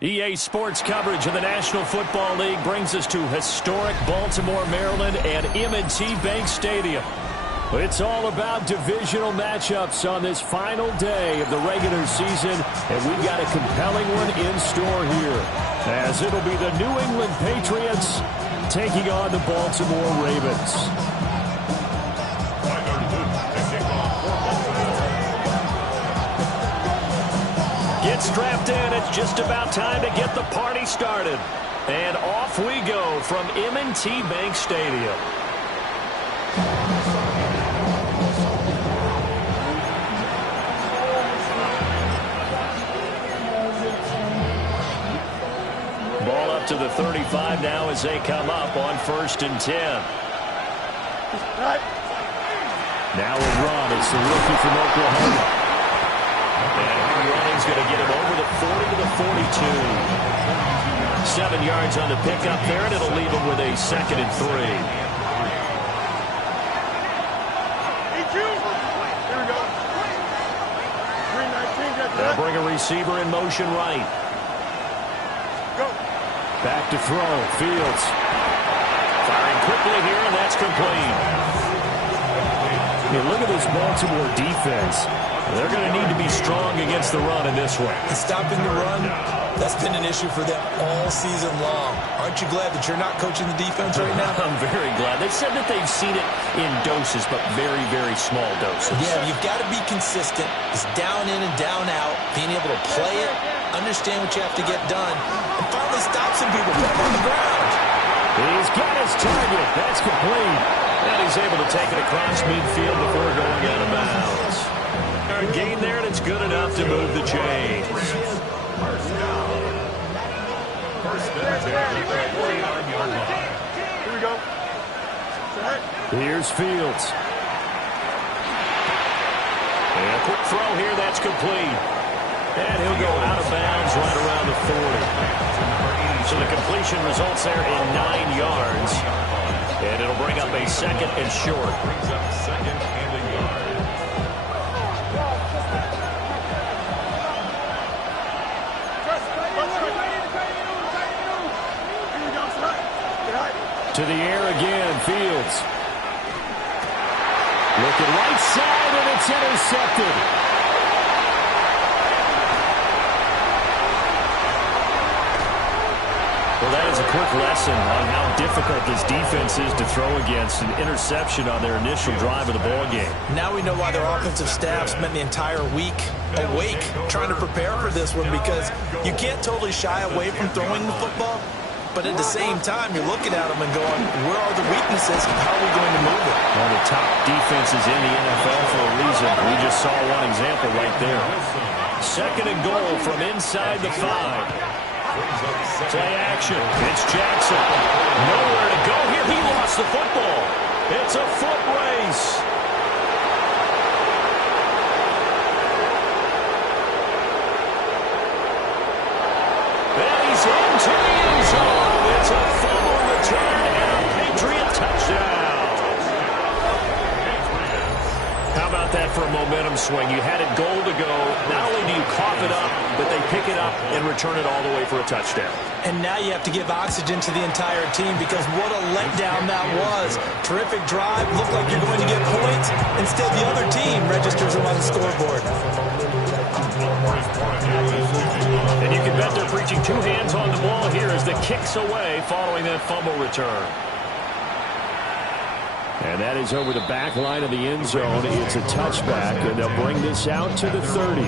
EA Sports coverage of the National Football League brings us to historic Baltimore, Maryland and M&T Bank Stadium. It's all about divisional matchups on this final day of the regular season, and we've got a compelling one in store here, as it'll be the New England Patriots taking on the Baltimore Ravens. Get strapped in. It's just about time to get the party started. And off we go from M&T Bank Stadium. Ball up to the 35 now as they come up on 1st and 10. Now a run. It's the rookie from Oklahoma. And running's going to get him over the 40 to the 42. 7 yards on the pickup there, and it'll leave him with a 2nd and 3. They'll bring a receiver in motion right. Back to throw. Fields. Firing quickly here, and that's complete. Look at this Baltimore defense. They're going to need to be strong against the run in this one. And stopping the run, that's been an issue for them all season long. Aren't you glad that you're not coaching the defense right now? I'm very glad. They said that they've seen it in doses, but very, very small doses. Yeah, you've got to be consistent. It's down in and down out, being able to play it, understand what you have to get done, and finally stop some people putting on the ground. He's got his target. That's complete. And he's able to take it across midfield before going out of bounds. A gain there, and it's good enough to move the chains. Here we go. Here's Fields. And a quick throw here, that's complete. And he'll go out of bounds right around the 40. So the completion results there in 9 yards. And it'll bring up a 2nd and short. Brings up 2nd and a yard. To the air again, Fields. Looking right side, and it's intercepted. Well, that is a quick lesson on how difficult this defense is to throw against. An interception on their initial drive of the ball game. Now we know why their offensive staff spent the entire week awake trying to prepare for this one, because you can't totally shy away from throwing the football, but at the same time, you're looking at them and going, where are the weaknesses and how are we going to move it? One of the top defenses in the NFL for a reason. We just saw one example right there. 2nd and goal from inside the 5. Play action. It's Jackson. Nowhere to go here. He lost the football. It's a foot race. And he's into the end zone. It's a fumble return and a Patriot touchdown. How about that for a momentum swing? You had it goal to go. Not only do you cough it up, but they pick it up and return it all the way for a touchdown. And now you have to give oxygen to the entire team, because what a letdown that was. Terrific drive. Looked like you're going to get points. Instead, the other team registers them on the scoreboard. And you can bet they're preaching 2 hands on the ball here as the kick's away following that fumble return. And that is over the back line of the end zone. It's a touchback, and they'll bring this out to the 30.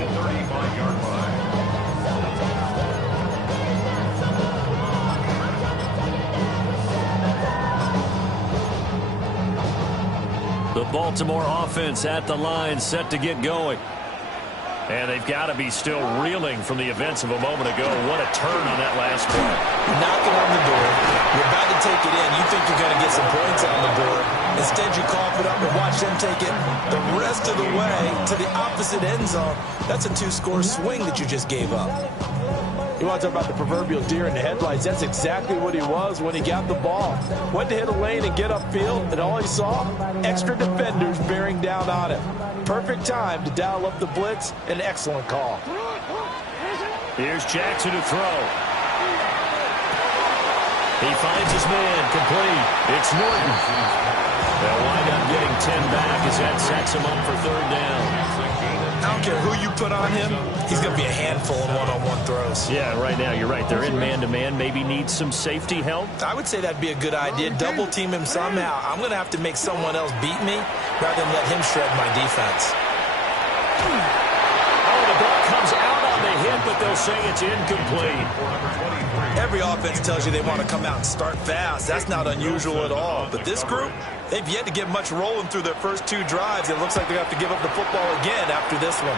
The Baltimore offense at the line, set to get going. And they've got to be still reeling from the events of a moment ago. What a turn on that last play. Knocking on the door. You're about to take it in. You think you're going to get some points on the board. Instead, you cough it up and watch them take it the rest of the way to the opposite end zone. That's a 2-score swing that you just gave up. You want to talk about the proverbial deer in the headlights? That's exactly what he was when he got the ball. Went to hit a lane and get upfield, and all he saw, extra defenders bearing down on him. Perfect time to dial up the blitz. An excellent call. Here's Jackson to throw. He finds his man, complete. It's Norton. They'll wind up getting 10 back as that sets him up for third down. I don't care who you put on him, he's going to be a handful in one-on-one throws. Yeah, right now, you're right. They're in man-to-man. Maybe needs some safety help. I would say that'd be a good idea. Double team him somehow. I'm going to have to make someone else beat me rather than let him shred my defense. Oh, the ball comes out on the hit, but they'll say it's incomplete. Every offense tells you they want to come out and start fast. That's not unusual at all. But this group, they've yet to get much rolling through their first 2 drives. It looks like they're going to have to give up the football again after this one.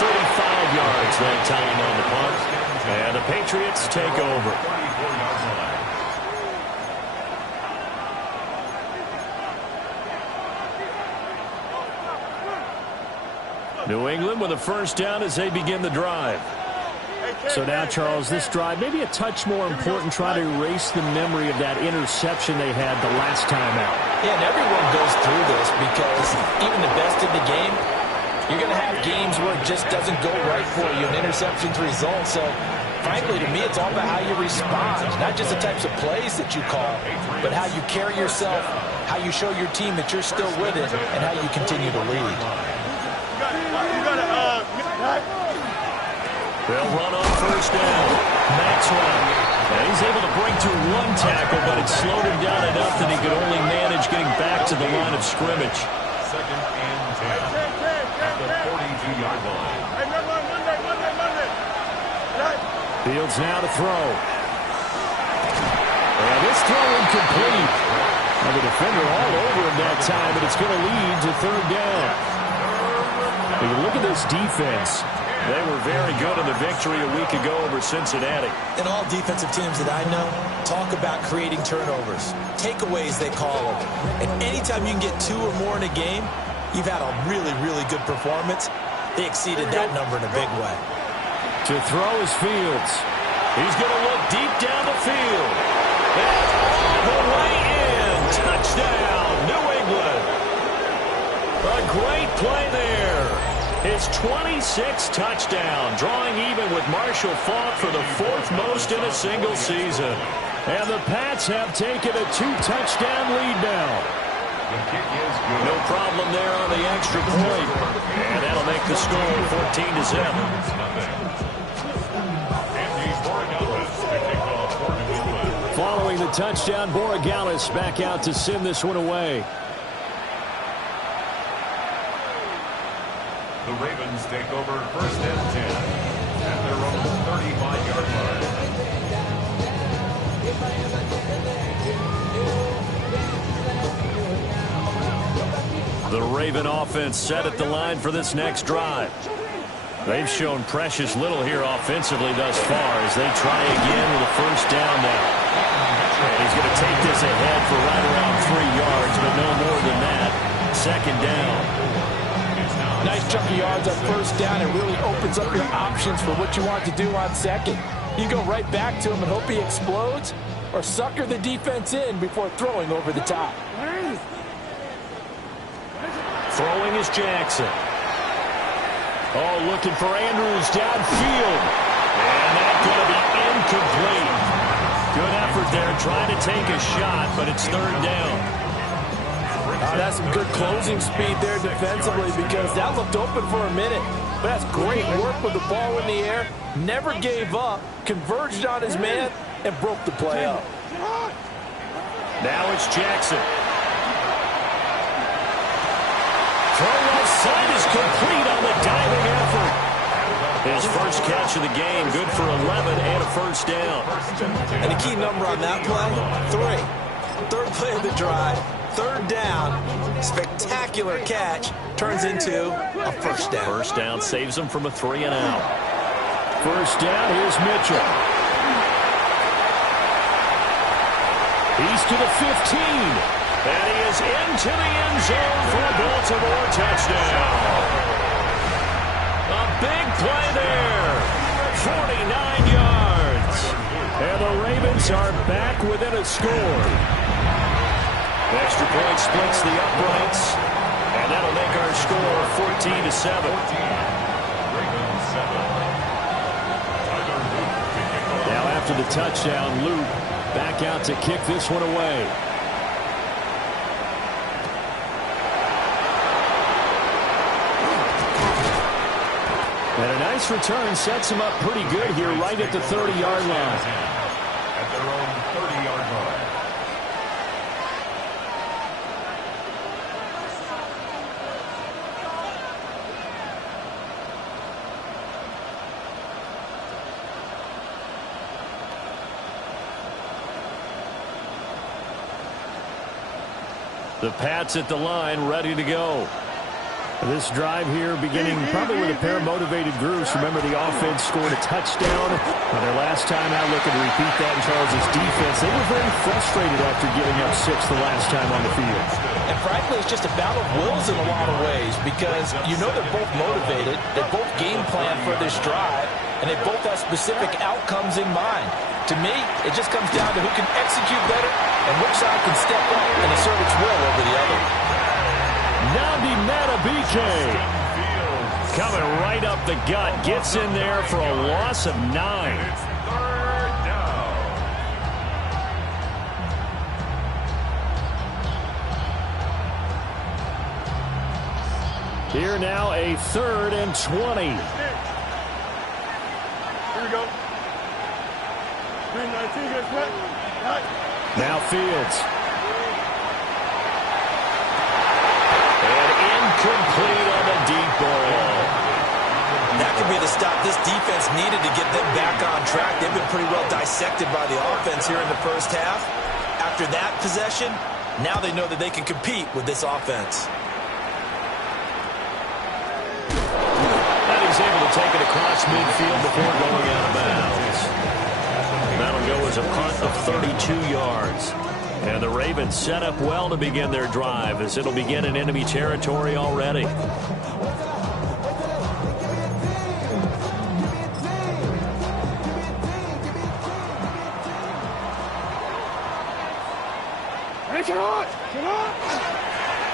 35 yards that time on the punt. And the Patriots take over. New England with a first down as they begin the drive. So now, Charles, this drive, maybe a touch more important, try to erase the memory of that interception they had the last time out. Yeah, and everyone goes through this because even the best in the game, you're going to have games where it just doesn't go right for you, and interceptions result. So, frankly, to me, it's all about how you respond, not just the types of plays that you call, but how you carry yourself, how you show your team that you're still with it, and how you continue to lead. They'll run on first down. Maxwell. And he's able to break through 1 tackle, but it slowed him down enough that he could only manage getting back to the line of scrimmage. Second and 10 at the 42-yard line. Fields now to throw. And this throw incomplete. Now the defender all over him that time, but it's going to lead to third down. When you look at this defense, they were very good in the victory a week ago over Cincinnati. And all defensive teams that I know talk about creating turnovers. Takeaways, they call them. And anytime you can get 2 or more in a game, you've had a really, really good performance. They exceeded that number in a big way. To throw is Fields. He's going to look deep down the field. And all the way in. Touchdown, New England. A great play there. His 26th touchdown, drawing even with Marshall Faulk for the 4th most in a single season. And the Pats have taken a 2-touchdown lead now. No problem there on the extra point. And that'll make the score 14-0. Following the touchdown, Borregales back out to send this one away. The Ravens take over first and 10 at their own 35-yard line. The Raven offense set at the line for this next drive. They've shown precious little here offensively thus far as they try again with a first down now. And he's going to take this ahead for right around 3 yards, but no more than that. Second down. Nice chunk of yards on first down. It really opens up your options for what you want to do on second. You go right back to him and hope he explodes, or sucker the defense in before throwing over the top. Throwing is Jackson. Oh, looking for Andrews downfield. And that's going to be incomplete. Good effort there trying to take a shot, but it's third down. That's some good closing speed there defensively because that looked open for a minute. But that's great work with the ball in the air. Never gave up, converged on his man, and broke the play up. Now it's Jackson. Throw left side is complete on the diving effort. His first catch of the game, good for 11 and a first down. And the key number on that play, 3. Third play of the drive. Third down, spectacular catch, turns into a first down. First down saves him from a 3 and out. First down, here's Mitchell. He's to the 15. And he is into the end zone for a Baltimore touchdown. A big play there. 49 yards. And the Ravens are back within a score. Extra point splits the uprights. And that'll make our score 14-7. Now after the touchdown, Luke back out to kick this one away. And a nice return sets him up pretty good here right at the 30-yard line. At their own 30-yard line. The Pats at the line, ready to go. This drive here beginning probably with a pair of motivated groups. Remember, the offense scored a touchdown on their last time out, looking to repeat that in Charles' defense. They were very frustrated after giving up 6 the last time on the field. And frankly, it's just a battle of wills in a lot of ways because you know they're both motivated. They both game plan for this drive, and they both have specific outcomes in mind. To me, it just comes down to who can execute better and which side can step up and assert its will over the other. Nabi Matabike coming right up the gut, gets in there for a loss of 9. It's third down. Here now a 3rd and 20. Here we go. 319, get set. Now Fields. And incomplete on the deep ball. That could be the stop this defense needed to get them back on track. They've been pretty well dissected by the offense here in the first half. After that possession, now they know that they can compete with this offense. And he's able to take it across midfield before going out of bounds. That'll go as a punt of 32 yards. And the Ravens set up well to begin their drive as it'll begin in enemy territory already.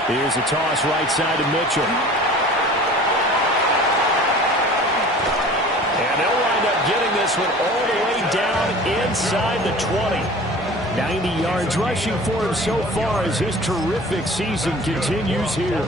Here's a toss right side to Mitchell. And they'll wind up getting this one all the way down inside the 20. 90 yards rushing for him so far as his terrific season continues here.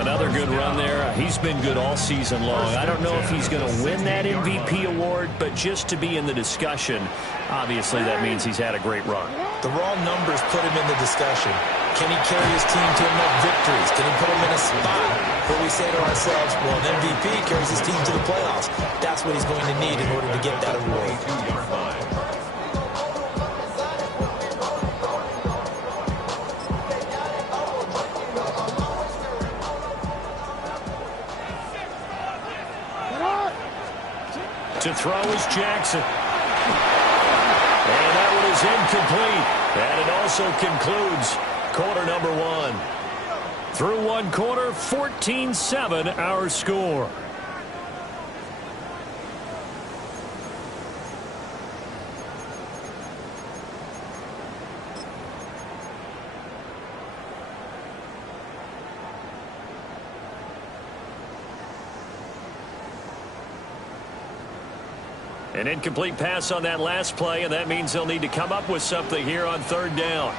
Another good run there. He's been good all season long. I don't know if he's going to win that MVP award, but just to be in the discussion, obviously that means he's had a great run. The raw numbers put him in the discussion. Can he carry his team to enough victories? Can he put them in a spot where we say to ourselves, well, an MVP carries his team to the playoffs. That's what he's going to need in order to get that award. To throw is Jackson. And that one is incomplete. And it also concludes quarter number 1. Through one quarter, 14-7 our score. An incomplete pass on that last play, and that means they'll need to come up with something here on 3rd down.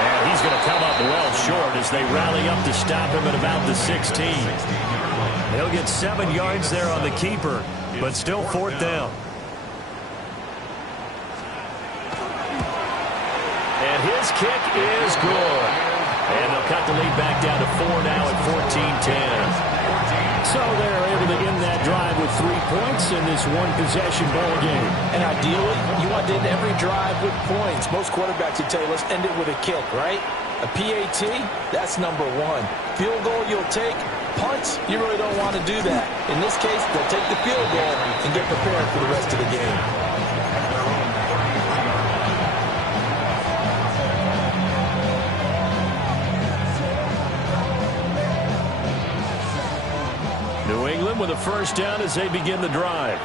And he's going to come up well short as they rally up to stop him at about the 16. He'll get 7 yards there on the keeper, but still 4th down. And his kick is good. And they'll cut the lead back down to 4 now at 14-10. So they're able to end that drive with 3 points in this one-possession ball game. And ideally, you want to end every drive with points. Most quarterbacks would tell you, let's end it with a kick, right? A PAT, that's number 1. Field goal you'll take. Punts, you really don't want to do that. In this case, they'll take the field goal and get prepared for the rest of the game. New England with a first down as they begin the drive.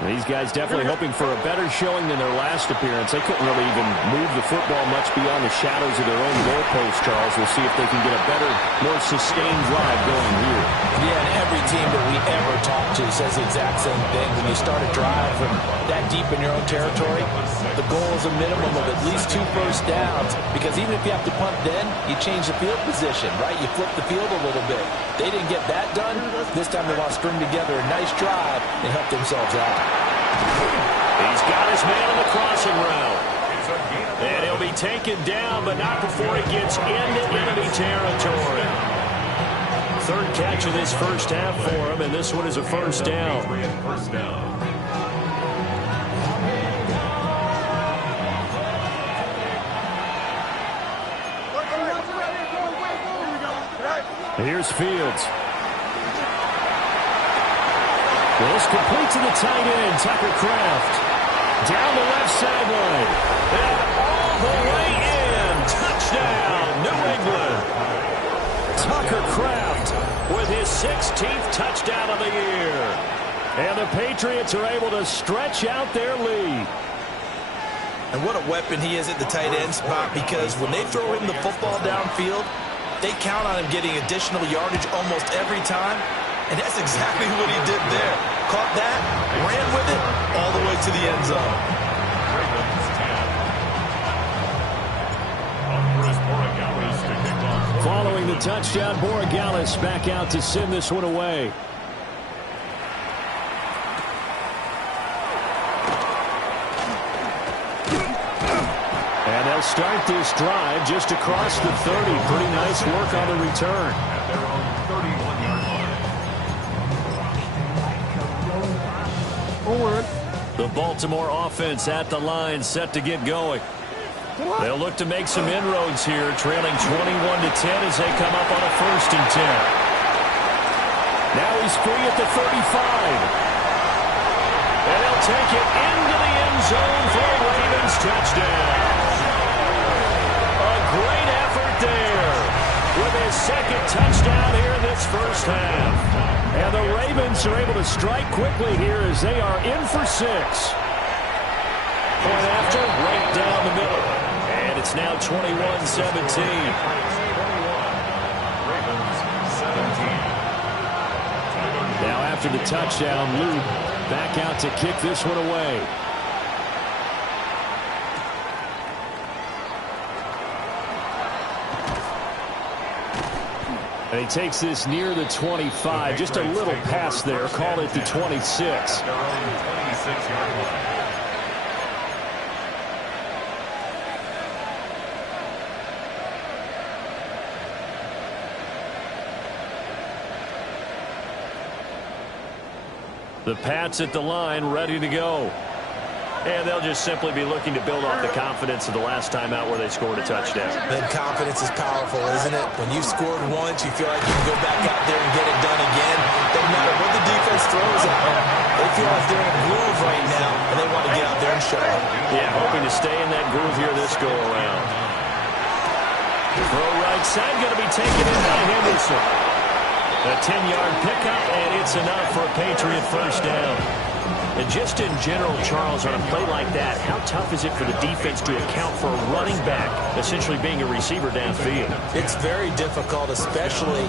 These guys definitely hoping for a better showing than their last appearance. They couldn't really even move the football much beyond the shadows of their own goalpost, Charles. We'll see if they can get a better, more sustained drive going here. Yeah, and every team that we ever talk to says the exact same thing. When you start a drive from that deep in your own territory, the goal is a minimum of at least 2 first downs, because even if you have to punt then, you change the field position, right? You flip the field a little bit. They didn't get that done. This time they want to string together a nice drive and help themselves out. He's got his man on the crossing route. And he'll be taken down, but not before he gets into enemy territory. Third catch of this first half for him, and this one is a first down. Here's Fields. Well, it's complete to the tight end, Tucker Kraft. Down the left sideline. And all the way in. Touchdown, New England. Tucker Kraft with his 16th touchdown of the year. And the Patriots are able to stretch out their lead. And what a weapon he is at the tight end spot, because when they throw him the football downfield, they count on him getting additional yardage almost every time. And that's exactly what he did there. Caught that, ran with it, all the way to the end zone. Following the touchdown, Borregales back out to send this one away. And they'll start this drive just across the 30. Pretty nice work on the return. At their own 31-yard line. The Baltimore offense at the line, set to get going. They'll look to make some inroads here, trailing 21-10 as they come up on a 1st and 10. Now he's free at the 35. And they'll take it into the end zone for a Ravens touchdown. A great effort there with his 2nd touchdown here in this first half. And the Ravens are able to strike quickly here as they are in for 6. Point after, right down the middle. And it's now 21-17. Now after the touchdown, Luke back out to kick this one away. And he takes this near the 25. Just a little pass there. Call it the 26. The Pats at the line, ready to go. And they'll just simply be looking to build off the confidence of the last time out where they scored a touchdown. Then confidence is powerful, isn't it? When you scored once, you feel like you can go back out there and get it done again. Doesn't matter what the defense throws at them. They feel like they're in a groove right now, and they want to get out there and show it. Yeah, hoping to stay in that groove here this go-around. Throw right side, going to be taken in by Henderson. A 10-yard pickup, and it's enough for a Patriot first down. And just in general, Charles, on a play like that, how tough is it for the defense to account for a running back essentially being a receiver downfield? It's very difficult, especially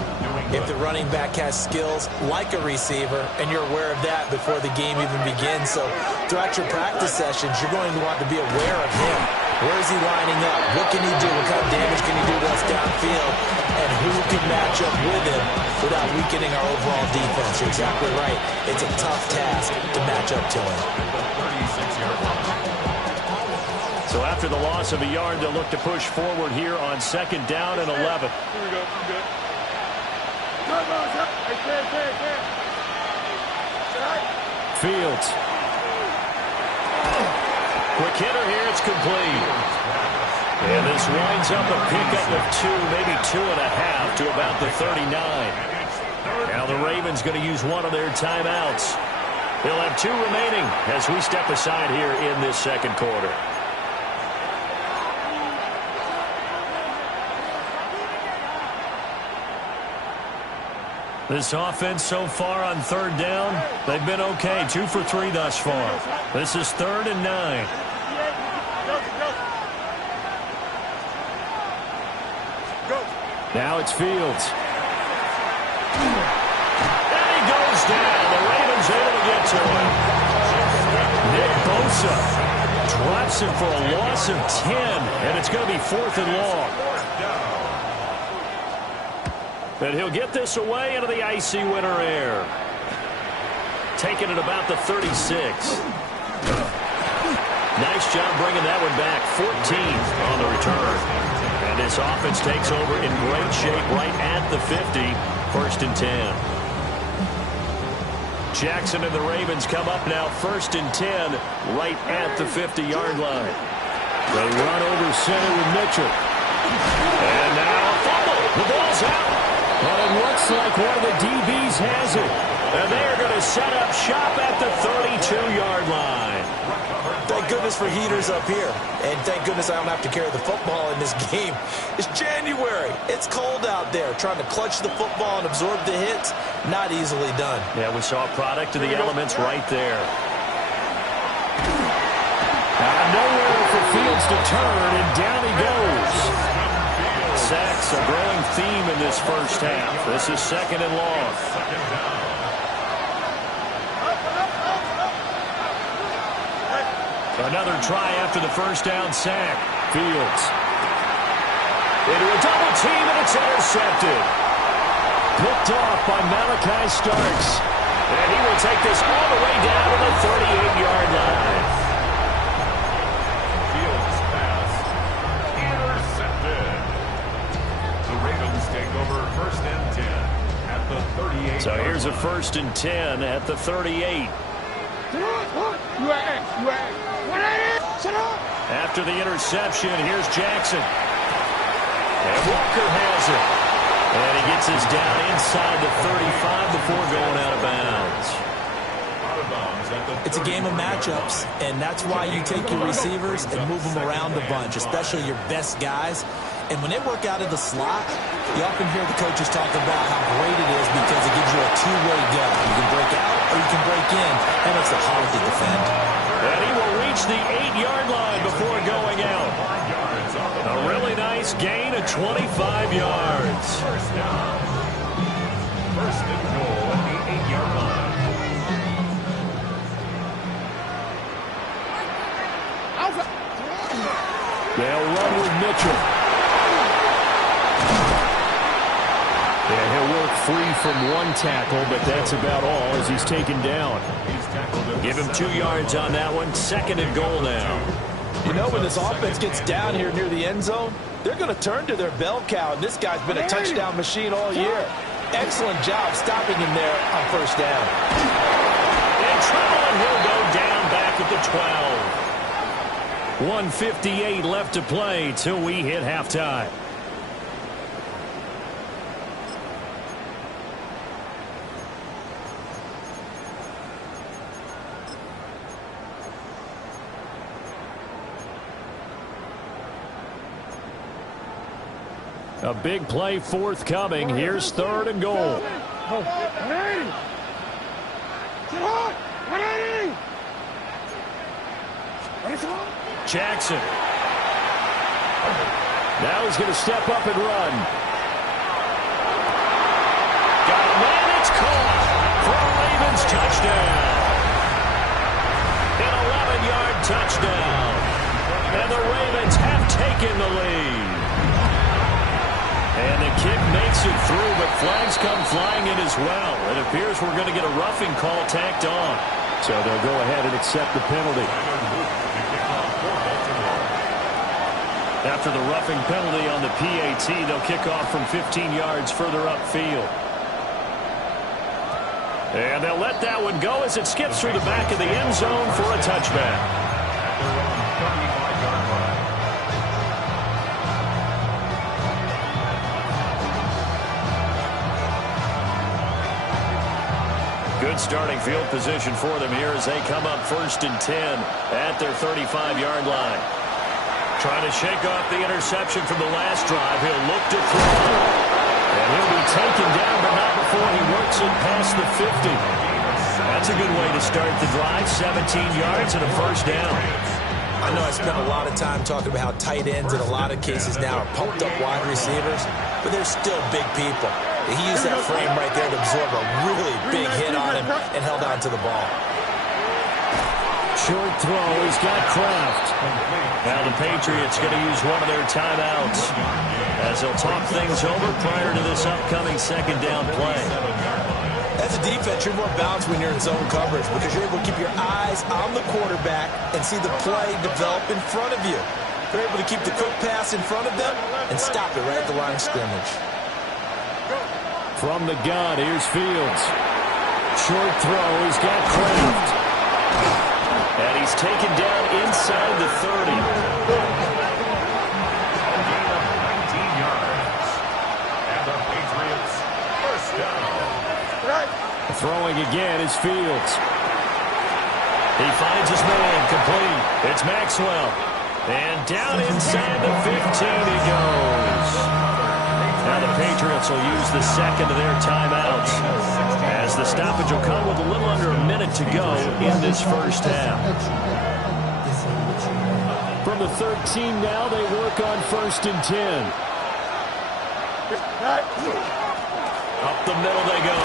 if the running back has skills like a receiver, and you're aware of that before the game even begins. So throughout your practice sessions, you're going to want to be aware of him. Where is he lining up? What can he do? What kind of damage can he do to us downfield? And who can match up with him without weakening our overall defense? You're exactly right. It's a tough task to match up to him. So after the loss of a yard, they'll look to push forward here on 2nd down and 11. Here we go. Good. Fields. Quick hitter here, it's complete. And this winds up a pickup of 2, maybe 2.5 to about the 39. Now the Ravens going to use one of their timeouts. They'll have 2 remaining as we step aside here in this 2nd quarter. This offense so far on third down, they've been okay. 2 for 3 thus far. This is 3rd and 9. Now it's Fields. And he goes down. The Ravens able to get to him. Nick Bosa drops him for a loss of 10, and it's going to be 4th and long. And he'll get this away into the icy winter air. Taking it about the 36. Nice job bringing that one back. 14 on the return. And this offense takes over in great shape right at the 50. 1st and 10. Jackson and the Ravens come up now 1st and 10 right at the 50-yard line. They run over center with Mitchell. And now a fumble. The ball's out. And it looks like one of the DBs has it. And they're going to set up shop at the 32-yard line. Thank goodness for heaters up here. And thank goodness I don't have to carry the football in this game. It's January. It's cold out there. Trying to clutch the football and absorb the hits, not easily done. Yeah, we saw a product of the elements right there. Nowhere for Fields to turn, and down he goes. Sacks a growing theme in this first half. This is 2nd and long. Another try after the first down sack. Fields. Into a double team, and it's intercepted. Picked off by Malachi Starks. And he will take this all the way down to the 38-yard line. Fields pass intercepted. The Ravens take over 1st and 10 at the 38. So here's a 1st and 10 at the 38. After the interception, here's Jackson. And Walker has it. And he gets us down inside the 35 before going out of bounds. It's a game of matchups, and that's why you take your receivers and move them around a bunch, especially your best guys. And when they work out of the slot, you often hear the coaches talk about how great it is because it gives you a two-way go. You can break out or you can break in. That makes it hard to defend. And he will reach the 8-yard line before going out. A really nice gain of 25 yards. First down. 1st and goal at the 8-yard line. They'll run with Mitchell. And he'll work free from one tackle, but that's about all as he's taken down. Give him 2 yards on that one. 2nd and goal now. You know, when this offense gets down here near the end zone, they're going to turn to their bell cow, and this guy's been a touchdown machine all year. Excellent job stopping him there on 1st down. In trouble, and he'll go down back at the 12. 1:58 left to play till we hit halftime. A big play forthcoming. Here's 3rd and goal. Jackson. Now he's going to step up and run. Got a man, it's caught for a Ravens touchdown. An 11-yard touchdown. And the Ravens have taken the lead. And the kick makes it through, but flags come flying in as well. It appears we're going to get a roughing call tacked on. So they'll go ahead and accept the penalty. After the roughing penalty on the PAT, they'll kick off from 15 yards further upfield. And they'll let that one go as it skips through the back of the end zone for a touchback. Good starting field position for them here as they come up 1st and 10 at their 35-yard line. Trying to shake off the interception from the last drive. He'll look to throw. And He'll be taken down, but not before he works it past the 50. That's a good way to start the drive. 17 yards and a first down. I know I spent a lot of time talking about how tight ends in a lot of cases now are pumped up wide receivers, but they're still big people. He used that frame right there to absorb a really big hit on him and held on to the ball. Short throw. He's got Kraft. Now the Patriots going to use one of their timeouts as they'll talk things over prior to this upcoming second down play. As a defense, you're more balanced when you're in zone coverage because you're able to keep your eyes on the quarterback and see the play develop in front of you. They're able to keep the quick pass in front of them and stop it right at the line of scrimmage. From the gun, here's Fields. Short throw. He's got Kraft. And he's taken down inside the 30. Throwing again is Fields. He finds his man, complete. It's Maxwell. And down inside the 15 he goes. Now the Patriots will use the second of their timeouts as the stoppage will come with a little under a minute to go in this first half. From the 13 now, they work on 1st and 10. Up the middle they go.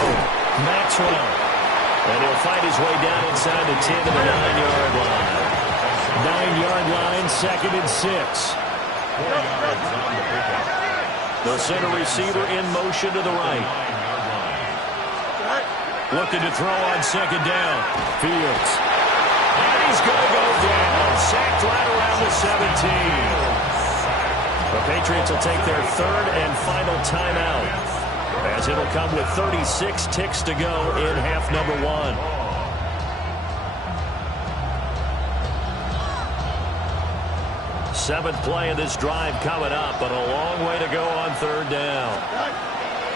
Maxwell. And he'll fight his way down inside the 10 to the 9-yard line. 9-yard line, 2nd and 6. The center receiver in motion to the right. Looking to throw on 2nd down. Fields. And he's going to go down. Sacked right around the 17. The Patriots will take their 3rd and final timeout, as it'll come with 36 ticks to go in half number 1. Seventh play of this drive coming up, but a long way to go on 3rd down.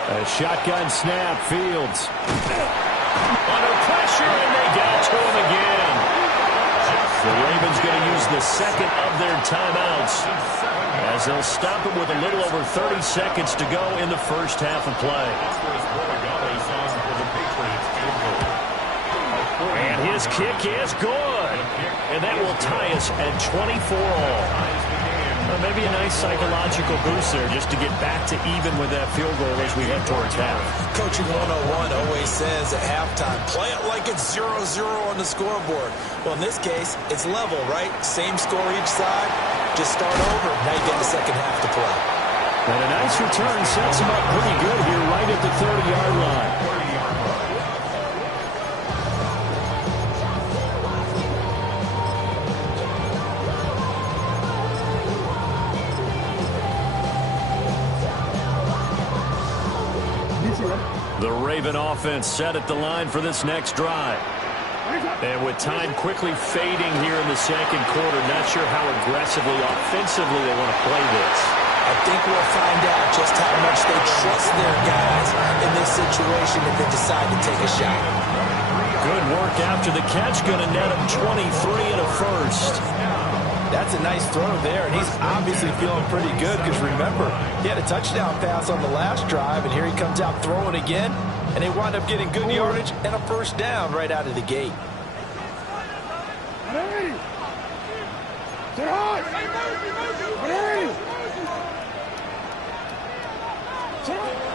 A shotgun snap, Fields. Under pressure, and they get to him again. The Ravens going to use the second of their timeouts, as they'll stop him with a little over 30 seconds to go in the first half of play. And his kick is good. And that will tie us at 24 all. Well, maybe a nice psychological boost there just to get back to even with that field goal as we head towards half. Coaching 101 always says at halftime, play it like it's 0-0 on the scoreboard. Well, in this case, it's level, right? Same score each side. Just start over. Now you get the second half to play. And a nice return sets him up pretty good here right at the 30-yard line. The Raven offense set at the line for this next drive. And with time quickly fading here in the second quarter, not sure how aggressively, offensively they want to play this. I think we'll find out just how much they trust their guys in this situation if they decide to take a shot. Good work after the catch, going to net him 23 and a first. That's a nice throw there, and he's obviously feeling pretty good because, remember, he had a touchdown pass on the last drive, and here he comes out throwing again, and they wind up getting good yardage and a first down right out of the gate.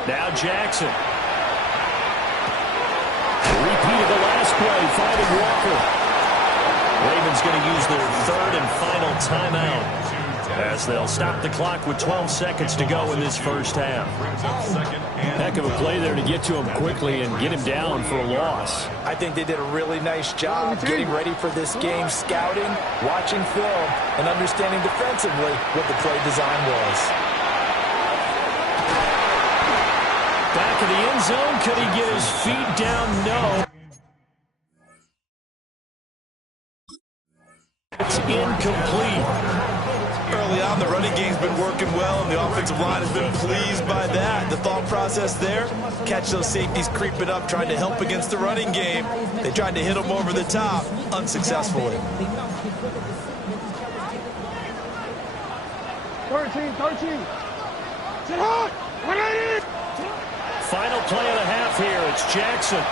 Now Jackson. Repeat of the last play, finding Walker. Ravens going to use their 3rd and final timeout as they'll stop the clock with 12 seconds to go in this first half. Heck of a play there to get to him quickly and get him down for a loss. I think they did a really nice job getting ready for this game, scouting, watching film, and understanding defensively what the play design was. Back of the end zone, could he get his feet down? No. It's incomplete. Early on, the running game's been working well, and the offensive line has been pleased by that. The thought process there, catch those safeties creeping up, trying to help against the running game. They tried to hit them over the top, unsuccessfully. 13. Sit hard. 180. final play of the half here. It's Jackson.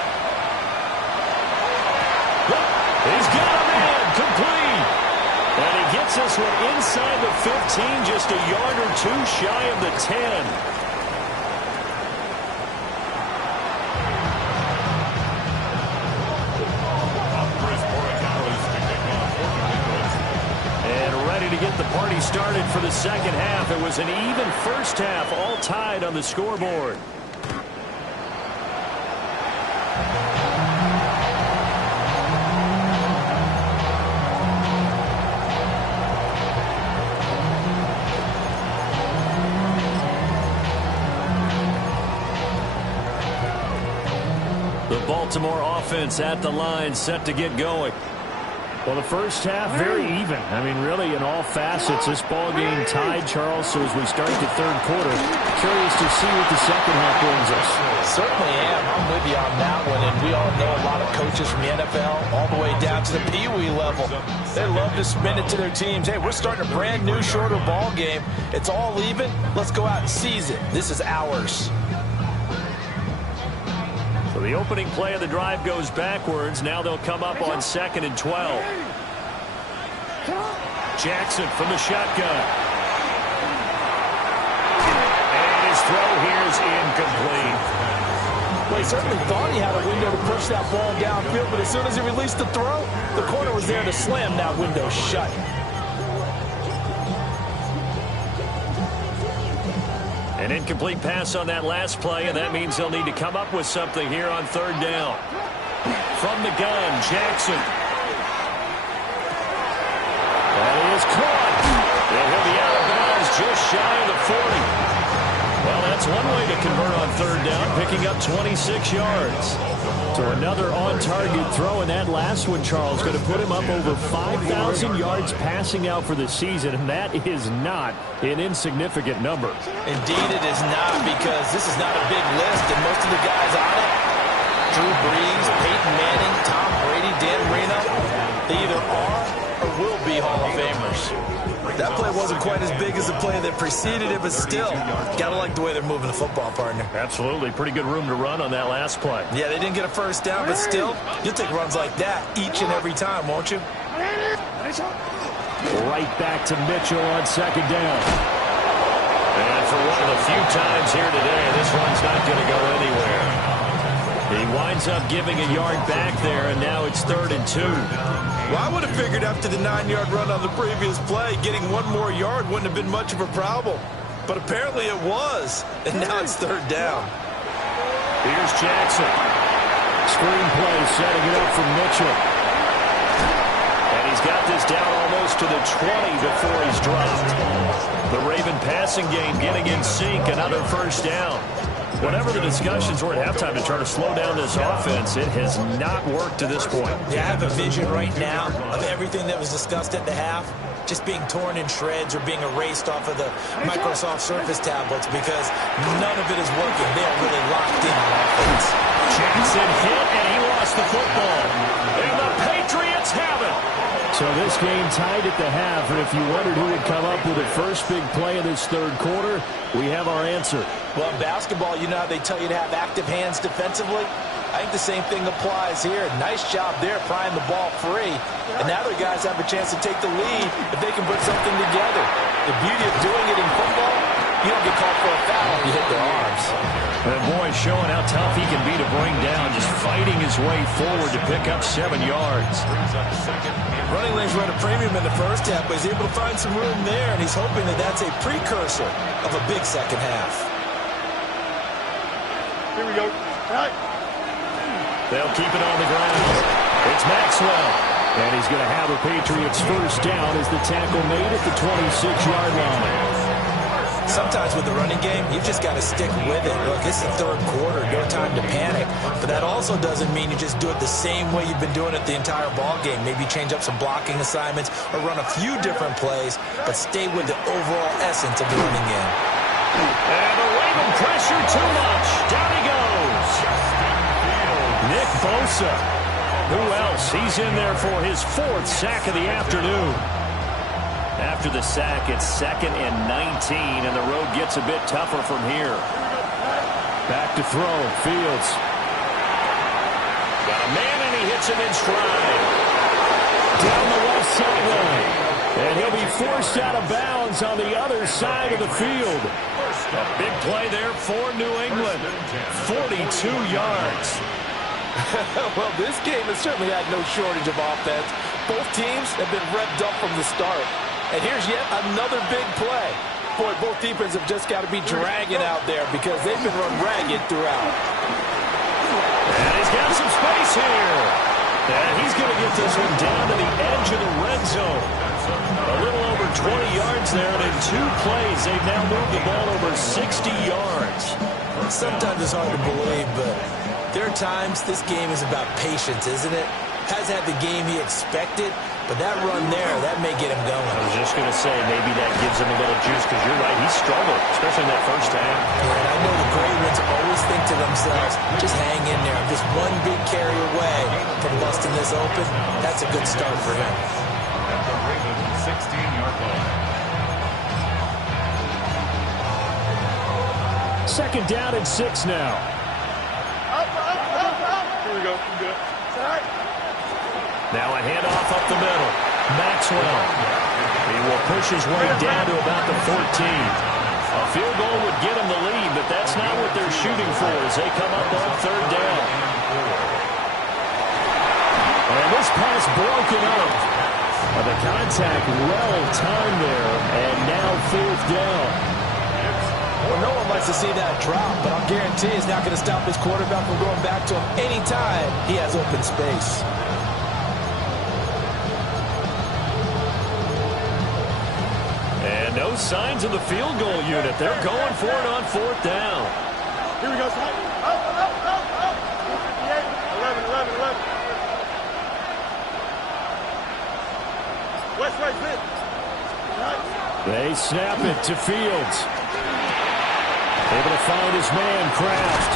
He's got a man complete. And he gets this one inside the 15, just a yard or two shy of the 10. To get the party started for the second half. It was an even first half, all tied on the scoreboard. The Baltimore offense at the line, set to get going. Well, the first half, very even. I mean, really, in all facets, this ball game tied, Charles. So as we start the third quarter, curious to see what the second half brings us. Certainly am. I'm with you on that one. And we all know a lot of coaches from the NFL all the way down to the Pee-wee level. They love to spin it to their teams. Hey, we're starting a brand new, shorter ball game. It's all even. Let's go out and seize it. This is ours. So the opening play of the drive goes backwards. Now they'll come up on 2nd and 12. Jackson from the shotgun. And his throw here is incomplete. Well, he certainly thought he had a window to push that ball downfield, but as soon as he released the throw, the corner was there to slam that window shut. An incomplete pass on that last play, and that means they'll need to come up with something here on 3rd down. From the gun, Jackson. That is caught. And he'll be out of bounds just shy of the 40. Well, that's one way to convert on 3rd down, picking up 26 yards. So another on-target throw, and that last one, Charles, going to put him up over 5,000 yards passing out for the season, and that is not an insignificant number. Indeed it is not, because this is not a big list, and most of the guys on it, Drew Brees, Peyton Manning, Tom Brady, Dan Marino, they either are or will be Hall of Famers. That play wasn't quite as big as the play that preceded it, but still, gotta like the way they're moving the football, partner. Absolutely. Pretty good room to run on that last play. Yeah, they didn't get a first down, but still, you'll take runs like that each and every time, won't you? Right back to Mitchell on 2nd down. And for one of the few times here today, this one's not going to go anywhere. He winds up giving a yard back there, and now it's 3rd and 2. Well, I would have figured after the 9-yard run on the previous play, getting one more yard wouldn't have been much of a problem. But apparently it was, and now it's 3rd down. Here's Jackson. Screen play, setting it up for Mitchell. And he's got this down almost to the 20 before he's dropped. The Raven passing game getting in sync, another first down. Whatever the discussions were at halftime to try to slow down this offense, it has not worked to this point. Yeah, I have a vision right now of everything that was discussed at the half just being torn in shreds or being erased off of the Microsoft Surface tablets because none of it is working. They are really locked in on offense. Jackson hit, and he lost the football. And the Patriots have it. So this game tied at the half, and if you wondered who would come up with the first big play of this 3rd quarter, we have our answer. Well, in basketball, you know how they tell you to have active hands defensively? I think the same thing applies here. Nice job there, prying the ball free. And now their guys have a chance to take the lead if they can put something together. The beauty of doing it in football, you don't get called for a foul when you hit their arms. And boy, showing how tough he can be to bring down, just fighting his way forward to pick up 7 yards. Running lanes run a premium in the first half, but he's able to find some room there, and he's hoping that that's a precursor of a big second half. Here we go. All right. They'll keep it on the ground. It's Maxwell. And he's going to have a Patriots first down as the tackle made at the 26-yard line. Sometimes with the running game, you've just got to stick with it. Look, it's the 3rd quarter, no time to panic. But that also doesn't mean you just do it the same way you've been doing it the entire ball game. Maybe change up some blocking assignments or run a few different plays, but stay with the overall essence of the running game. And the Raven pressure too much. Down he goes. Nick Bosa. Who else? He's in there for his 4th sack of the afternoon. After the sack, it's 2nd and 19, and the road gets a bit tougher from here. Back to throw. Fields. Got a man, and he hits him in stride. Down the left sideline. And he'll be forced out of bounds on the other side of the field. A big play there for New England. 42 yards. Well, this game has certainly had no shortage of offense. Both teams have been revved up from the start. And here's yet another big play. Boy, both defenses have just got to be dragging out there because they've been run ragged throughout. And he's got some space here. And he's going to get this one down to the edge of the red zone. A little over 20 yards there, and in 2 plays, they've now moved the ball over 60 yards. Sometimes it's hard to believe, but there are times this game is about patience, isn't it? Hasn't had the game he expected, but that run there, that may get him going. I was just going to say, maybe that gives him a little juice, because you're right, he struggled, especially in that first half. Yeah, and I know the great ones always think to themselves, just hang in there. Just one big carry away from busting this open, that's a good start for him. At the Ravens' 16-yard line. Second down and 6 now. Here we go. Good. Now a handoff up the middle. Maxwell. He will push his way down to about the 14. A field goal would get him the lead, but that's not what they're shooting for as they come up on 3rd down. And this pass broken up. The contact well timed there, and now 4th down. Well, no one likes to see that drop, but I'll guarantee it's not going to stop his quarterback from going back to him anytime he has open space. And no signs of the field goal unit. They're going for it on 4th down. Here we go, son. Up. 11. West, fit. They snap it to Fields. Able to find his man, Kraft.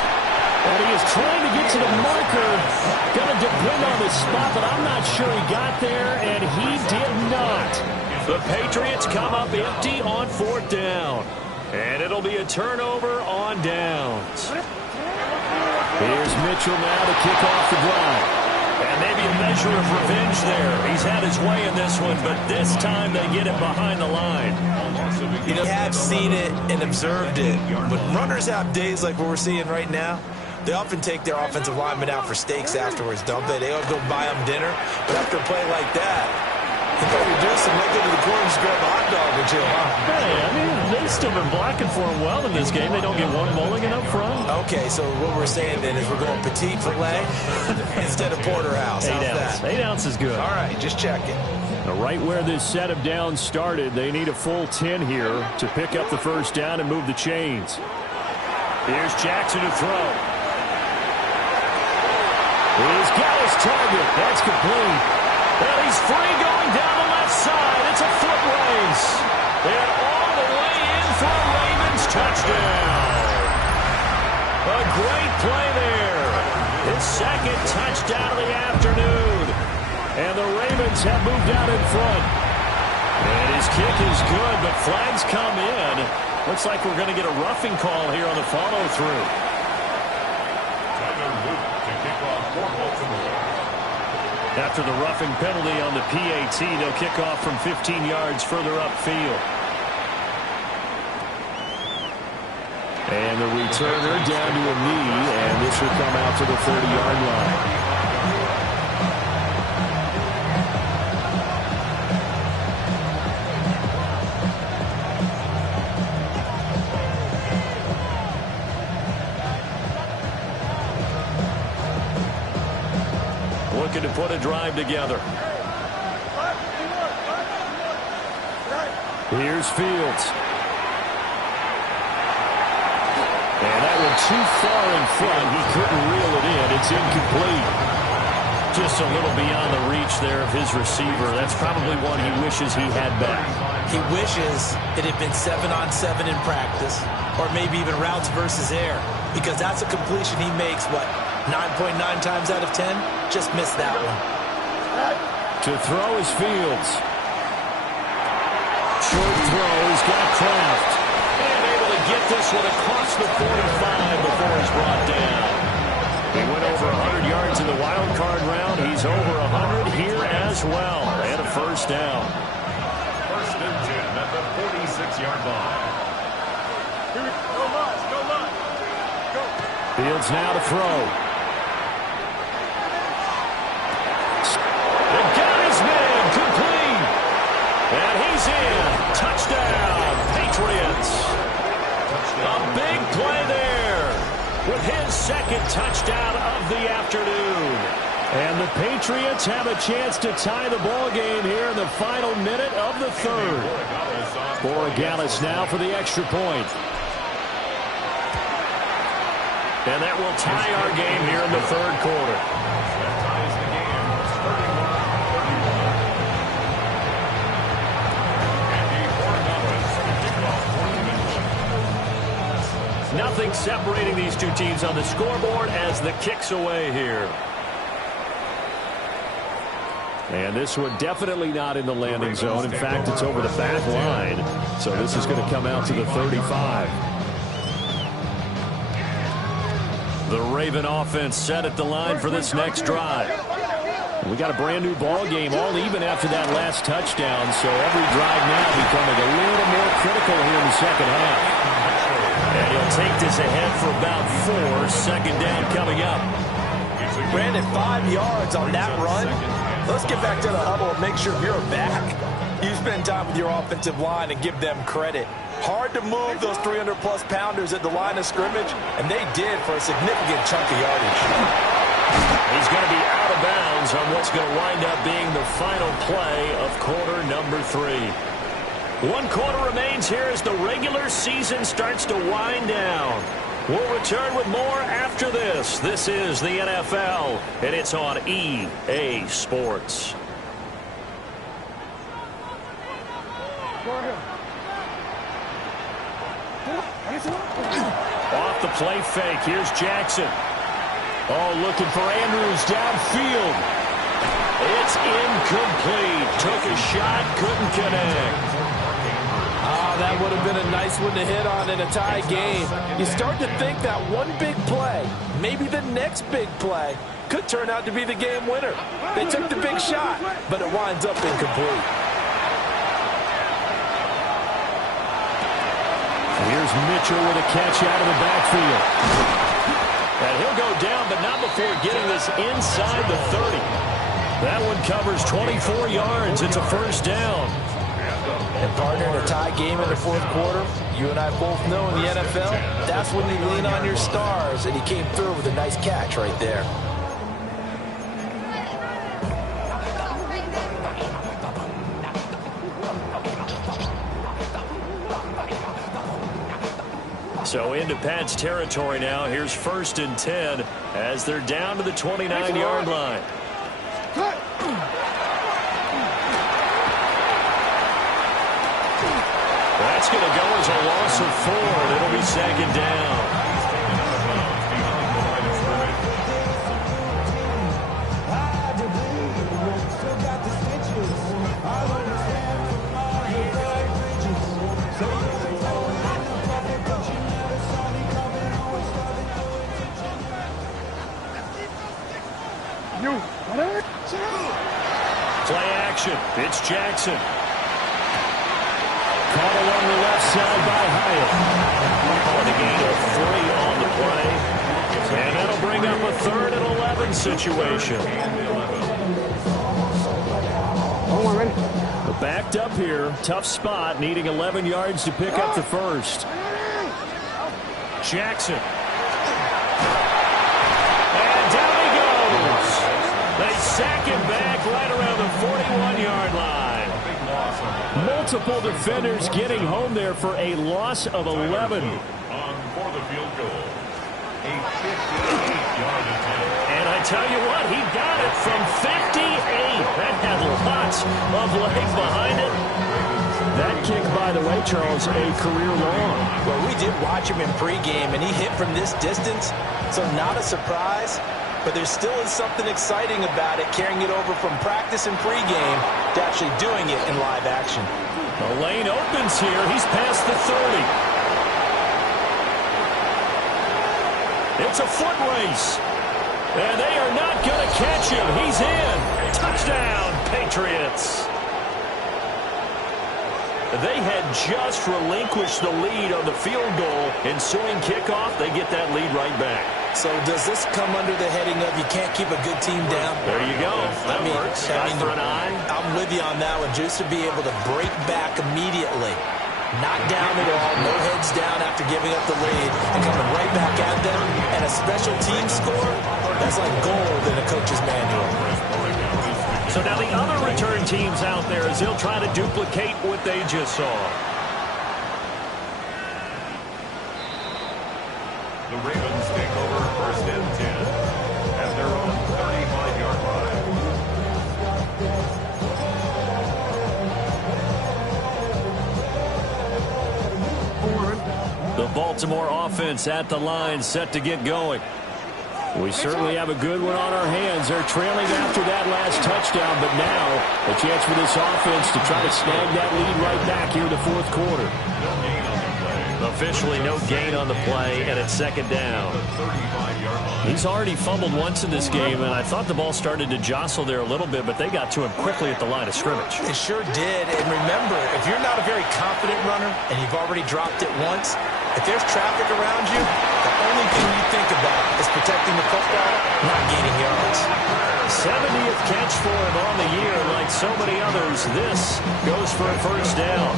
And he is trying to get to the marker. Going to depend on the spot, but I'm not sure he got there, and he did not. The Patriots come up empty on 4th down. And it'll be a turnover on downs. Here's Mitchell now to kick off the drive. And maybe a measure of revenge there. He's had his way in this one, but this time they get it behind the line. You know, have seen it and observed it. When runners have days like what we're seeing right now, they often take their offensive linemen out for steaks afterwards, don't they? They all go buy them dinner. But after a play like that, you better do some. Like go to the corner and just grab a hot dog or two, huh? Hey, I mean, they've still been blocking for him well in this game. They don't get one mulligan up front. Okay, so what we're saying then is we're going petite filet instead of porterhouse. 8 How's ounce. that? 8 ounce is good. All right, just checking. Right where this set of downs started, they need a full 10 here to pick up the 1st down and move the chains. Here's Jackson to throw. He's got his target. That's complete. Well, he's free going down the left side. It's a foot race. They're all the way in for a Ravens touchdown. A great play there. His 2nd touchdown of the afternoon. And the Ravens have moved out in front. And his kick is good, but flags come in. Looks like we're going to get a roughing call here on the follow-through. After the roughing penalty on the PAT, they'll kick off from 15 yards further upfield. And the returner down to a knee, and this will come out to the 30-yard line. Looking to put a drive together. Here's Fields. And that one too far in front. He couldn't reel it in. It's incomplete. Just a little beyond the reach there of his receiver. That's probably one he wishes he had back. He wishes it had been 7-on-7 in practice, or maybe even routes versus air, because that's a completion he makes, what, 9.9 times out of 10? Just missed that one. To throw is Fields. Short throw. He's got Kraft. And able to get this one across the 45 before his over 100 yards in the wild card round. He's over 100 here as well. And a first down. First and 10 at the 46-yard line. Here we go. Go Lions. Go Lions. Go. Fields now to throw. They got his man complete. And he's in. Touchdown, Patriots. A big play there with his second touchdown of the afternoon. And the Patriots have a chance to tie the ball game here in the final minute of the third. Borregales now for the extra point. And that will tie our game here in the third quarter. That ties the game. 31-31. Andy Borregales, kickoff for the Midwest. Nothing separating these two teams on the scoreboard as the kick's away here. And this one definitely not in the landing zone. In fact, it's over the back line. So this is going to come out to the 35. The Raven offense set at the line for this next drive. We got a brand new ball game, all even after that last touchdown. So every drive now becoming a little more critical here in the second half. And he'll take this ahead for about 4. Second down coming up. Brandon, 5 yards on that run. Let's get back to the huddle and make sure you're back. You spend time with your offensive line and give them credit. Hard to move those 300-plus pounders at the line of scrimmage, and they did for a significant chunk of yardage. He's going to be out of bounds on what's going to wind up being the final play of quarter number 3. 1 quarter remains here as the regular season starts to wind down. We'll return with more after this. This is the NFL, and it's on EA Sports. Off the play fake. Here's Jackson. Oh, looking for Andrews downfield. It's incomplete. Took a shot, couldn't connect. That would have been a nice one to hit on in a tie game. You start to think that one big play, maybe the next big play, could turn out to be the game winner. They took the big shot, but it winds up incomplete. Here's Mitchell with a catch out of the backfield. And he'll go down, but not before getting this inside the 30. That one covers 24 yards. It's a first down. And partner, in a tie game in the fourth quarter, you and I both know in the NFL, that's when you lean on your stars, and he came through with a nice catch right there. So into Pat's territory now. Here's 1st and 10 as they're down to the 29-yard line. That's going to go as a loss of 4, and it'll be second down. Play action. It's Jackson. Caught along the left side by Hyatt. On the gain of 3 on the play. And that'll bring up a 3rd and 11 situation. Backed up here. Tough spot. Needing 11 yards to pick up the first. Jackson. And down he goes. They sack him back right around the 41-yard line. Multiple defenders getting home there for a loss of 11. On for the field goal. A 58-yard attempt. And I tell you what, he got it from 58. That had lots of legs behind it. That kick, by the way, Charles, a career long. Well, we did watch him in pregame, and he hit from this distance, so not a surprise. But there still is something exciting about it, carrying it over from practice and pregame to actually doing it in live action. The lane opens here. He's past the 30. It's a foot race. And they are not going to catch him. He's in. Touchdown, Patriots. They had just relinquished the lead on the field goal. Ensuing kickoff, they get that lead right back. So does this come under the heading of you can't keep a good team down? There you go. That works. Eye for an eye. I'm with you on that one. Just to be able to break back immediately. Not down at all. No heads down after giving up the lead. And coming right back at them. And a special team score, that's like gold in a coach's manual. So now the other return teams out there as they'll try to duplicate what they just saw. The Ravens take over first and 10 at their own 35-yard line. The Baltimore offense at the line, set to get going. We certainly have a good one on our hands. They're trailing after that last touchdown, but now a chance for this offense to try to snag that lead right back here in the fourth quarter. Officially no gain on the play, and it's second down. He's already fumbled once in this game, and I thought the ball started to jostle there a little bit, but they got to him quickly at the line of scrimmage. It sure did, and remember, if you're not a very confident runner and you've already dropped it once, if there's traffic around you, the only thing you think about is protecting the football, not gaining yards. 70th catch for him on the year. Like so many others, this goes for a first down.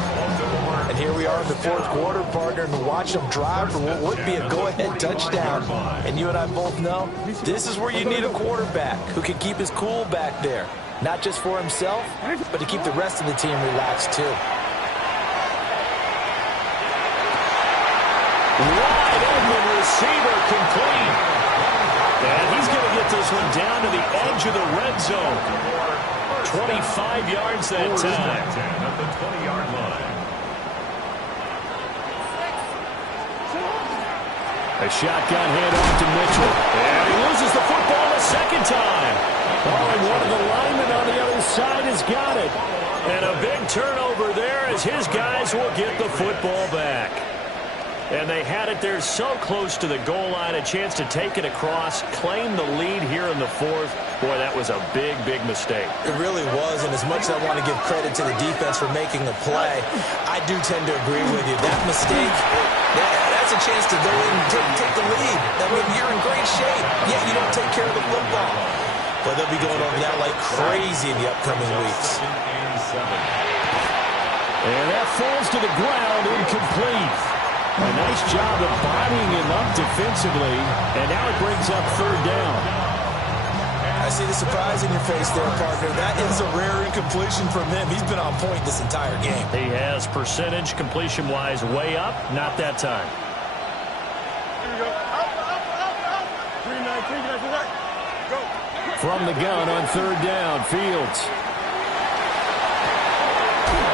And here we are in the fourth quarter, partner, and watch them drive for what would be a go-ahead touchdown. And you and I both know this is where you need a quarterback who can keep his cool back there. Not just for himself, but to keep the rest of the team relaxed, too. Wide open receiver complete. And he's going to get this one down to the edge of the red zone. 25 yards that time. At the 20-yard line. A shotgun handoff to Mitchell. And he loses the football a second time. Oh, and one of the linemen on the other side has got it. And a big turnover there as his guys will get the football back. And they had it there so close to the goal line, a chance to take it across, claim the lead here in the fourth. Boy, that was a big, big mistake. It really was, and as much as I want to give credit to the defense for making the play, I do tend to agree with you. That mistake, that's a chance to go in and take the lead. I mean, you're in great shape, yet you don't take care of the football. But they'll be going over that like crazy in the upcoming weeks. And that falls to the ground, incomplete. A nice job of bodying him up defensively, and now it brings up third down. I see the surprise in your face there, partner. That is a rare incompletion from him. He's been on point this entire game. He has percentage completion-wise way up, not that time. Here we go. Up. 319, that's right. Go. From the gun on third down, Fields.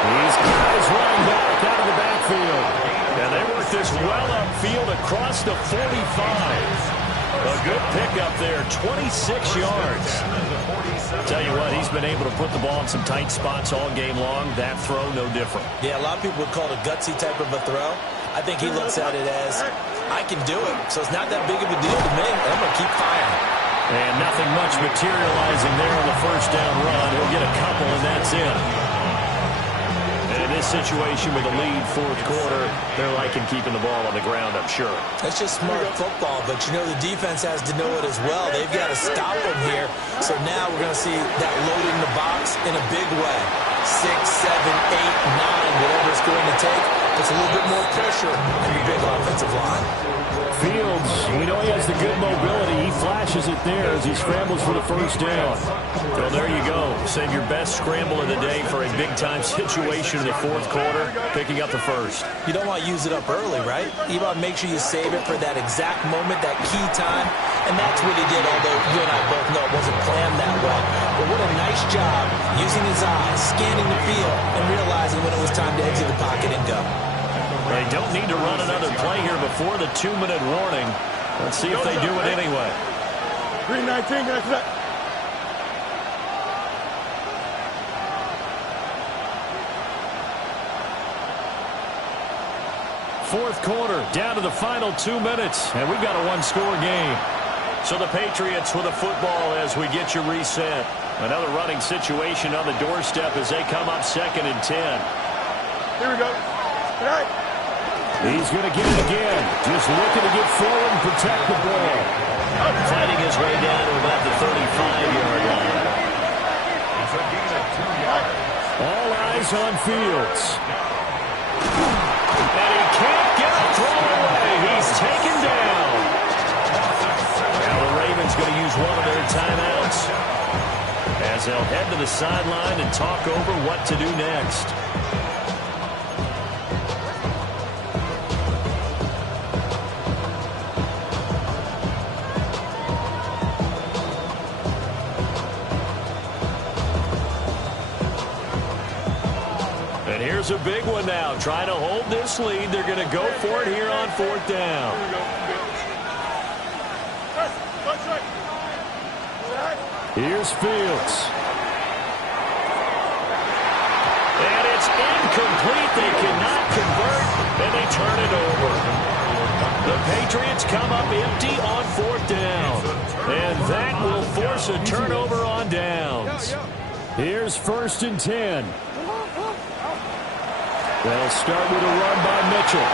He's got his running back out of the backfield. And they work this well upfield across the 45. A good pickup there, 26 yards. Tell you what, he's been able to put the ball in some tight spots all game long. That throw, no different. Yeah, a lot of people would call it a gutsy type of a throw. I think he looks at it as, I can do it, so it's not that big of a deal to me. I'm going to keep firing. And nothing much materializing there on the first down run. He'll get a couple, and that's it. In this situation with a lead fourth quarter, they're liking keeping the ball on the ground, I'm sure. That's just smart football, but you know the defense has to know it as well. They've got to stop them here. So now we're going to see that loading the box in a big way. 6, 7, 8, 9, whatever it's going to take. Puts a little bit more pressure on your big offensive line. Fields, we know he has the good mobility. He flashes it there as he scrambles for the first down. Well, there you go. Save your best scramble of the day for a big-time situation in the fourth quarter, picking up the first. You don't want to use it up early, right? You want to make sure you save it for that exact moment, that key time. And that's what he did, although you and I both know it wasn't planned that way. But what a nice job using his eyes, scanning the field, and realizing when it was time to exit the pocket and go. They don't need to run another play here before the 2-minute warning. Let's see if they do it anyway. 319, that's right. Fourth quarter, down to the final 2 minutes, and we've got a one-score game. So the Patriots with a football as we get you reset. Another running situation on the doorstep as they come up 2nd and 10. Here we go. All right. He's going to get it again. Just looking to get forward and protect the ball. Fighting his way down to about the 35-yard line. It's a gain of 2 yards. All eyes on Fields. And he can't get a throw away. He's taken down. Now the Ravens going to use one of their timeouts as they'll head to the sideline and talk over what to do next. And here's a big one now. Trying to hold this lead. They're going to go for it here on 4th down. Here we go. That's right. Here's Fields. And it's incomplete. They cannot convert, and they turn it over. The Patriots come up empty on 4th down. And that will force a turnover on downs. Here's 1st and 10. They'll start with a run by Mitchell.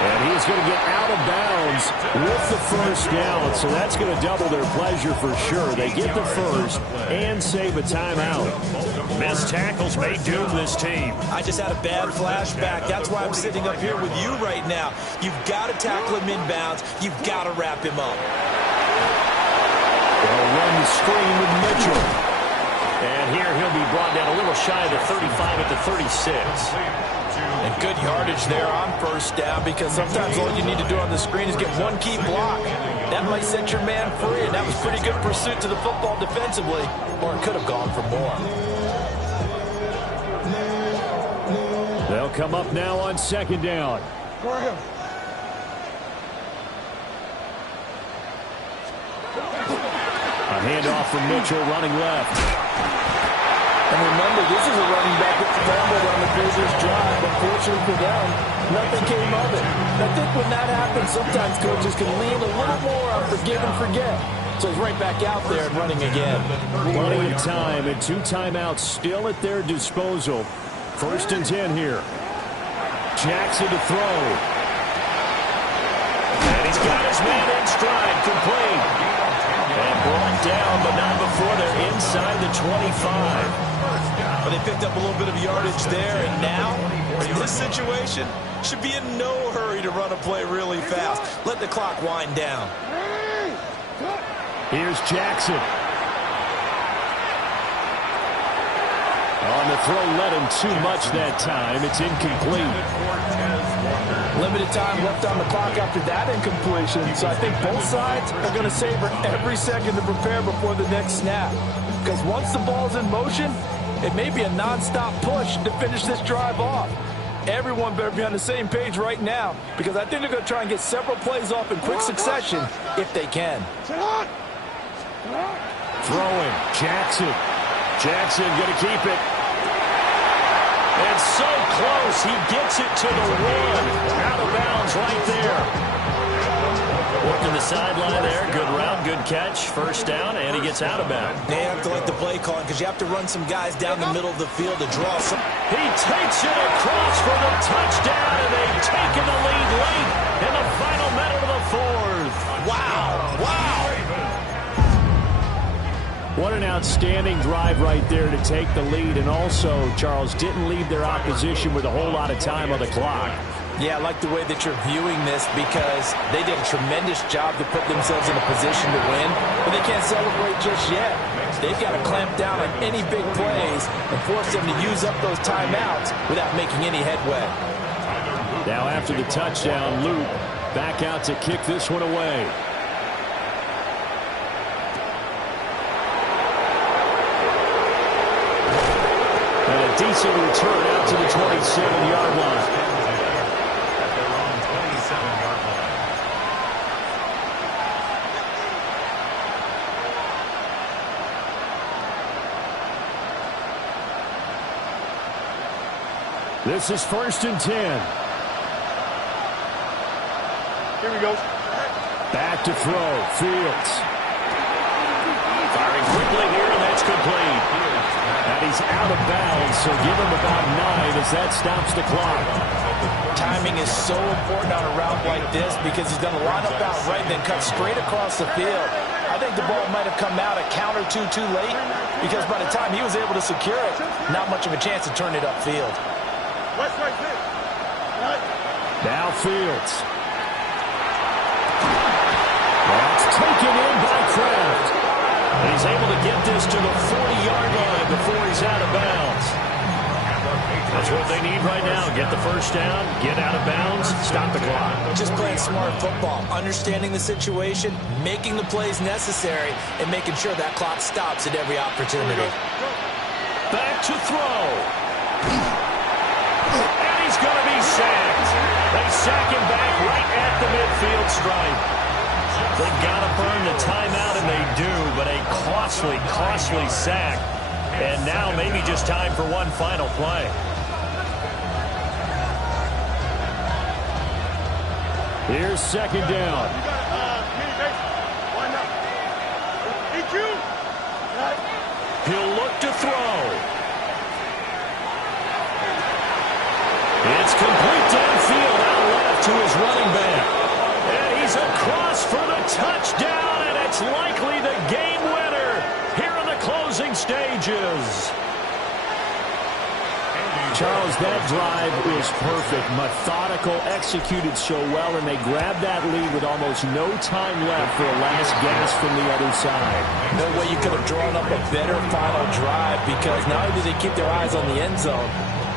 And he's going to get out of bounds with the 1st down, so that's going to double their pleasure for sure. They get the 1st and save a timeout. Missed tackles may doom this team. I just had a bad flashback. That's why I'm sitting up here with you right now. You've got to tackle him inbounds. You've got to wrap him up. They'll run the screen with Mitchell. And here he'll be brought down a little shy of the 35 at the 36. And good yardage there on 1st down, because sometimes all you need to do on the screen is get one key block. That might set your man free, and that was pretty good pursuit to the football defensively, or it could have gone for more. They'll come up now on 2nd down. Go ahead. A handoff from Mitchell running left. And remember, this is a running back that fumbled on the previous drive. Unfortunately for them, nothing came of it. And I think when that happens, sometimes coaches can lean a little more on forgive and forget. So he's right back out there and running again. Plenty of time and 2 timeouts still at their disposal. 1st and 10 here. Jackson to throw. And he's got his man in stride, complete. And brought down, but not before they're inside the 25. But they picked up a little bit of yardage there, and now, in this situation, should be in no hurry to run a play really fast. Let the clock wind down. Here's Jackson. On the throw, let him too much that time. It's incomplete. Limited time left on the clock after that incompletion. So I think both sides are going to savor every second to prepare before the next snap. Because once the ball's in motion, it may be a non-stop push to finish this drive off. Everyone better be on the same page right now, because I think they're going to try and get several plays off in quick succession if they can. Throwing, Jackson. Jackson going to keep it. And so close, he gets it to the 1. Out of bounds right there. Working the sideline there. Good route, good catch. 1st down, and he gets out of bounds. They have to like the play calling, because you have to run some guys down the middle of the field to draw some. He takes it across for the touchdown, and they've taken the lead late in the final minute of the 4th. Wow, wow. What an outstanding drive right there to take the lead, and also, Charles, didn't leave their opposition with a whole lot of time on the clock. Yeah, I like the way that you're viewing this, because they did a tremendous job to put themselves in a position to win, but they can't celebrate just yet. They've got to clamp down on any big plays and force them to use up those timeouts without making any headway. Now after the touchdown, Luke back out to kick this one away. And a decent return out to the 27-yard line. At their own 27-yard line. This is 1st and 10. Here we go. Back to throw. Fields. Firing quickly here, and that's complete. And he's out of bounds, so give him about 9 as that stops the clock. Timing is so important on a route like this because he's going to line up out right and then cut straight across the field. I think the ball might have come out a count or two too late because by the time he was able to secure it, not much of a chance to turn it upfield. Now Fields. That's taken in by Kraft. He's able to get this to the 40-yard line before he's out of bounds. That's what they need right now. Get the first down, get out of bounds, stop the clock. Just playing smart football, understanding the situation, making the plays necessary, and making sure that clock stops at every opportunity. Back to throw. And he's going to be sacked. They sack him back right at the midfield stripe. They've got to burn the timeout, and they do, but a costly, costly sack. And now maybe just time for one final play. Here's second down. He'll look to throw. It's complete downfield out left to his running back. And he's across for the touchdown, and it's likely the game winner here in the closing stages. Charles, that drive was perfect. Methodical, executed so well, and they grabbed that lead with almost no time left for a last gasp from the other side. No way you could have drawn up a better final drive because not only did they keep their eyes on the end zone,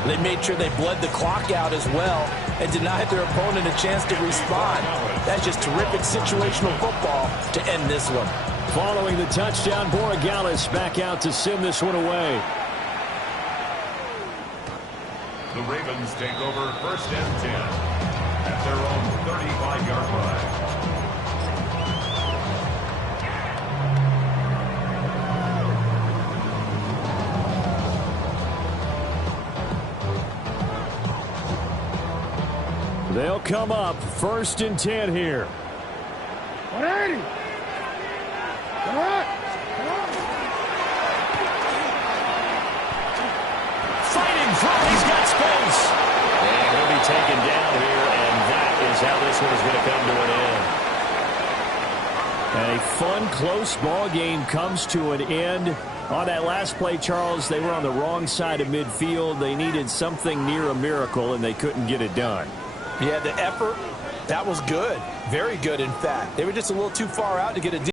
they made sure they bled the clock out as well and denied their opponent a chance to respond. That's just terrific situational football to end this one. Following the touchdown, Borregales back out to send this one away. The Ravens take over first and 10 at their own 35-yard line. They'll come up first and 10 here. 180. All right. Fighting through. He's got space. And he'll be taken down here, and that is how this one is going to come to an end. And a fun, close ball game comes to an end. On that last play, Charles, they were on the wrong side of midfield. They needed something near a miracle, and they couldn't get it done. Yeah, the effort, that was good. Very good, in fact. They were just a little too far out to get a